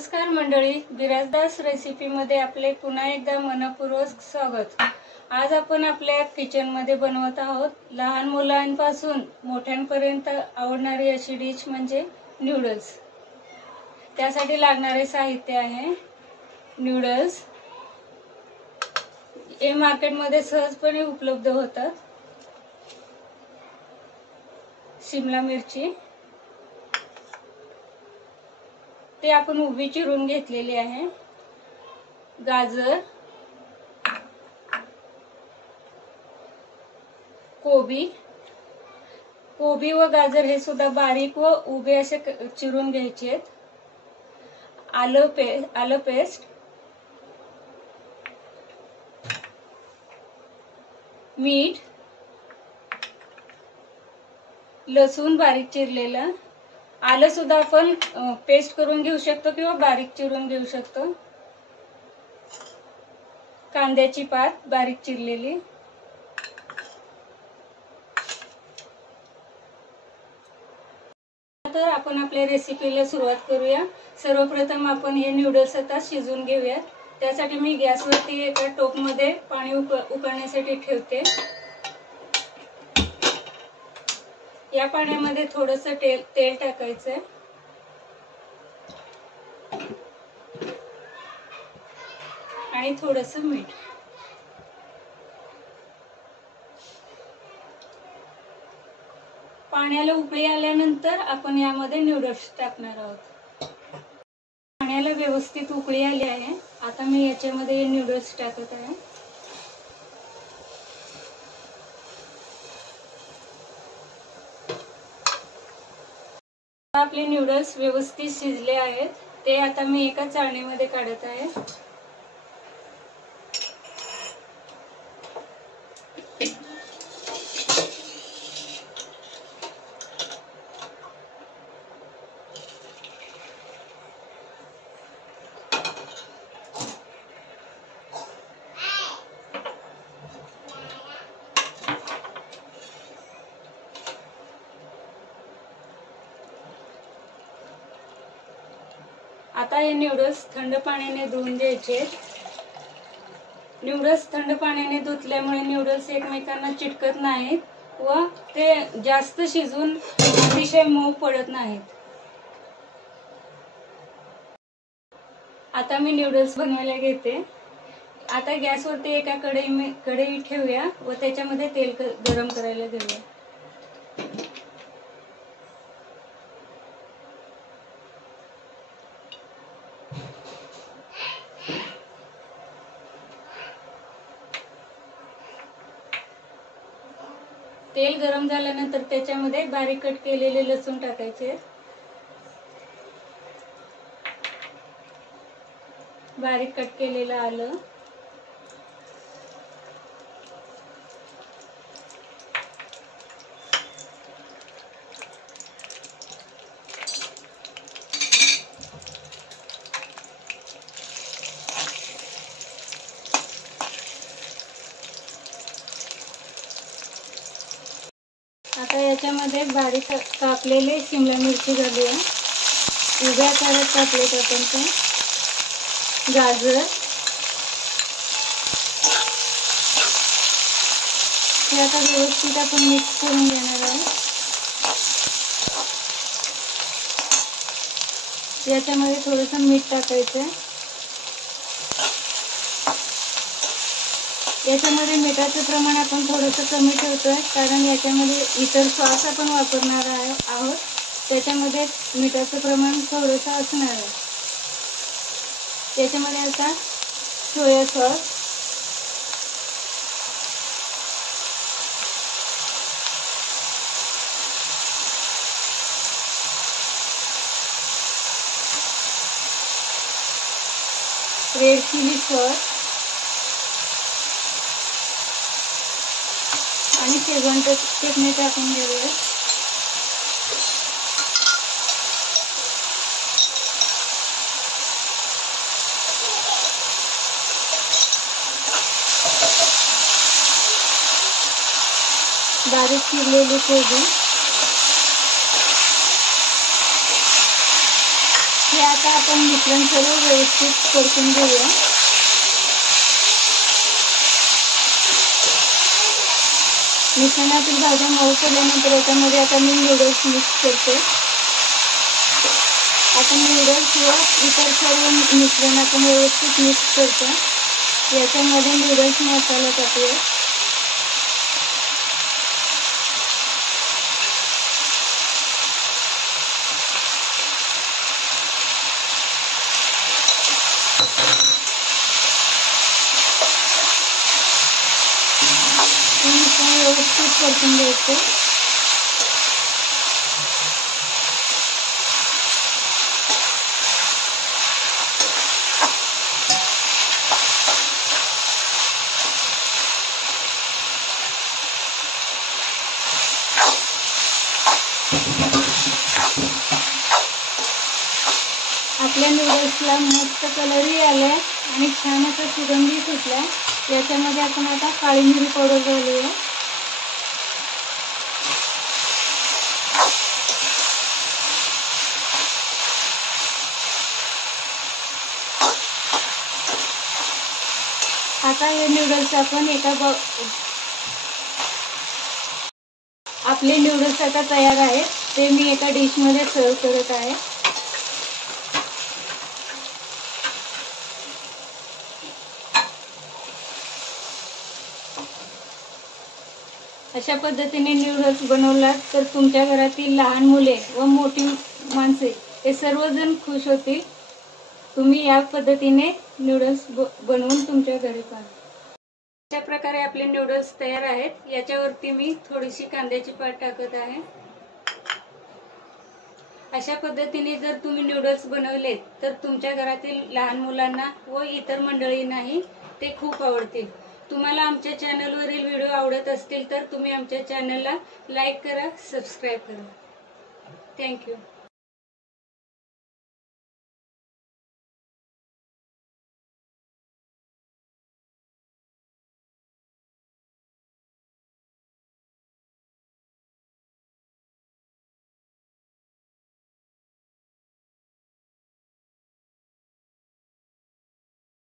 नमस्कार मंडळी, बिराजदास रेसिपीमध्ये आपले पुन्हा एकदा मनपूर्वक स्वागत। आज आपण आपल्या किचनमध्ये बनवत आहोत लहान मुलांपासून मोठ्यांपर्यंत आवडणारी अशी डिश म्हणजे नूडल्स। त्यासाठी लागणारे साहित्य आहे नूडल्स। हे मार्केटमध्ये सहजपणे उपलब्ध होतात। शिमला मिरची ते आपण उभी चिरून घेतलेली आहे। गाजर, कोबी व गाजर हे सुद्धा बारीक व उभे असे चिरून घ्यायचे आहेत। आलं पेस्ट, मीठ, लसूण बारीक चिरलेलं, आलं सुद्धा आपण पेस्ट करून घेऊ शकतो किंवा बारीक चिरून घेऊ शकतो। कांद्याची पात बारीक चिरलेली। तर आपण आपल्या रेसिपीला सुरुवात करूया। सर्वप्रथम आपण हे नूडल्स आता शिजवून घेऊया। त्यासाठी मी गॅसवरती एका टोपमध्ये पाणी उकळण्यासाठी ठेवते। या पाण्यामध्ये थोडंसं तेल टाकायचं आणि थोडंसं मीठ। पाण्याला उकळी आल्यानंतर आपण यामध्ये नूडल्स टाकणार आहोत। पाण्याला व्यवस्थित उकळी आली आहे। आता मी याच्यामध्ये नूडल्स टाकत आहे। आपले नूडल्स व्यवस्थित शिजले आहेत। ते आता मी एका चाळणीमध्ये काढत आहे। आता हे नूडल्स थंड पाण्याने धुवून घ्यायचे। नूडल्स थंड पाण्याने धुतल्यामुळे नूडल्स एकमेकांना चिटकत नाहीत व ते जास्त शिजून अतिशय मऊ पडत नाहीत। आता मी नूडल्स बनवायला घेते। आता गॅसवरती एका कढई ठेवूया व त्याच्यामध्ये तेल गरम करायला घेऊया। तेल गरम झाल्यानंतर त्याच्यामध्ये बारीक कट केलेले लसूण टाकायचे, बारीक कट केलेलं आलं, आता याच्यामध्ये बारीक कापलेले शिमला मिरची घालूया। उभ्या आकारात कापलेत आपण ते। गाजर, हे आता व्यवस्थित आपण मिक्स करून घेणार आहोत। याच्यामध्ये थोडंसं मीठ टाकायचं। याच्यामध्ये मिठाचं प्रमाण आपण थोडंसं कमी ठेवतोय, कारण याच्यामध्ये इतर सॉस आपण वापरणार आहोत। त्याच्यामध्ये मिठाचं प्रमाण थोडंसं असणार आहे। त्याच्यामध्ये आता soya sauce, red chilli sauce आणि शेजवान चटणी टाकून घेऊया। बारीक चिरलेली कोबी, हे आता आपण मिश्रण सर्व व्यवस्थित परतून घेऊया. मिश्रणातील भाज्या मऊ केल्यानंतर याच्यामध्ये आता मी नूडल्स मिक्स करते. आता नूडल्स व इतर सर्व मिश्रण आपण व्यवस्थित मिक्स करतो. याच्यामध्ये नूडल्स मसाला टाकूया. व्यवस्थित परतून घ्यायचं. आपल्या नूडल्सला मस्त कलरही आलाय आणि छान असा सुगंधी सुटलाय. याच्यामध्ये आपण आता काळी मिरी पावडर घालूया. आता हे नूडल्स आपण आपले नूडल्स आता तयार आहेत. ते मी एका डिश मध्ये सर्व करत आहे. अशा पद्धतीने नूडल्स बनवलात तर तुमच्या घरातील लहान मुले व मोठी माणसे हे सर्वजण खुश होतील. तुम्ही या पद्धतीने नूडल्स बनवून तुमच्या घरी पहा. अशा प्रकारे आपले नूडल्स तयार आहेत. याच्यावरती मी थोडीशी कांद्याची पात टाकत आहे. अशा पद्धतीने जर तुम्ही नूडल्स बनवले तर तुमच्या घरातील लहान मुलांना व इतर मंडळींनाही ते खूप आवडतील. तुम्हाला आमच्या चॅनलवरील व्हिडिओ आवडत असतील तर तुम्ही आमच्या चॅनलला लाईक करा, सबस्क्राईब करा. थँक्यू.